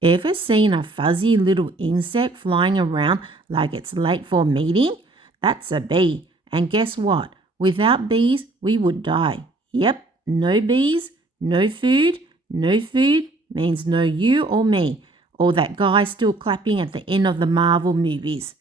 Ever seen a fuzzy little insect flying around like it's late for a meeting? That's a bee. And guess what? Without bees, we would die. Yep, no bees, no food. No food means no you or me, or that guy still clapping at the end of the Marvel movies.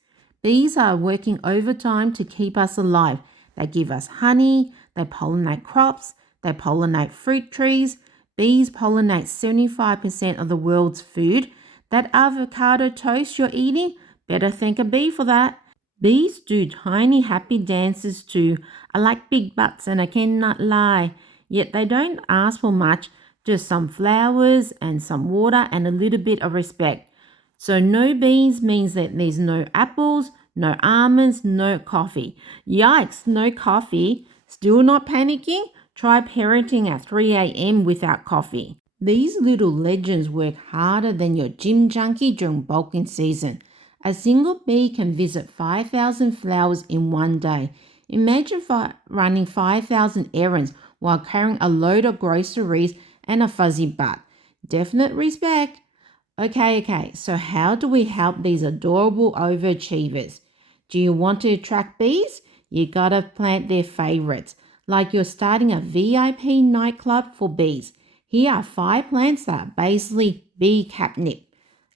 Bees are working overtime to keep us alive. They give us honey, they pollinate crops, they pollinate fruit trees. Bees pollinate 75% of the world's food. That avocado toast you're eating, better thank a bee for that. Bees do tiny happy dances too. I like big butts and I cannot lie. Yet they don't ask for much, just some flowers and some water and a little bit of respect. So no bees means that there's no apples, no almonds, no coffee. Yikes, no coffee. Still not panicking? Try parenting at 3 a.m. without coffee. These little legends work harder than your gym junkie during bulking season. A single bee can visit 5,000 flowers in one day. Imagine running 5,000 errands while carrying a load of groceries and a fuzzy butt. Definite respect. Okay, so how do we help these adorable overachievers? Do you want to attract bees? You gotta plant their favorites, like you're starting a VIP nightclub for bees. Here are 5 plants that are basically bee catnip.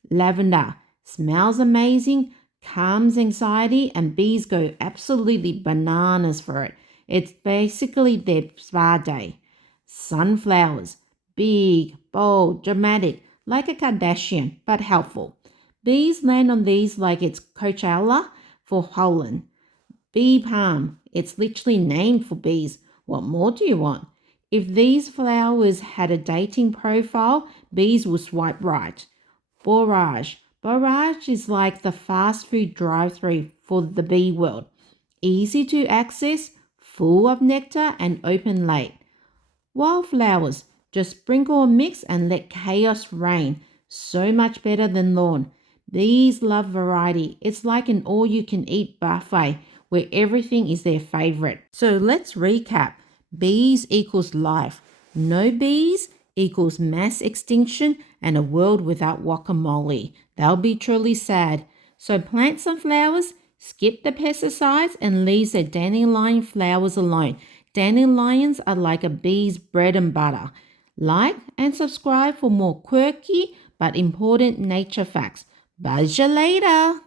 Lavender smells amazing, calms anxiety, and bees go absolutely bananas for it. It's basically their spa day. Sunflowers, big, bold, dramatic, like a Kardashian, but helpful. Bees land on these like it's Coachella for pollen. Bee palm, it's literally named for bees. What more do you want? If these flowers had a dating profile, bees would swipe right. Borage. Borage is like the fast food drive-thru for the bee world. Easy to access, full of nectar, and open late. Wildflowers. Just sprinkle a mix and let chaos reign. So much better than lawn. Bees love variety. It's like an all-you-can-eat buffet where everything is their favorite. So let's recap. Bees equals life. No bees equals mass extinction and a world without guacamole. They'll be truly sad. So plant some flowers, skip the pesticides, and leave the dandelion flowers alone. Dandelions are like a bee's bread and butter. Like and subscribe for more quirky but important nature facts. Buzz you later.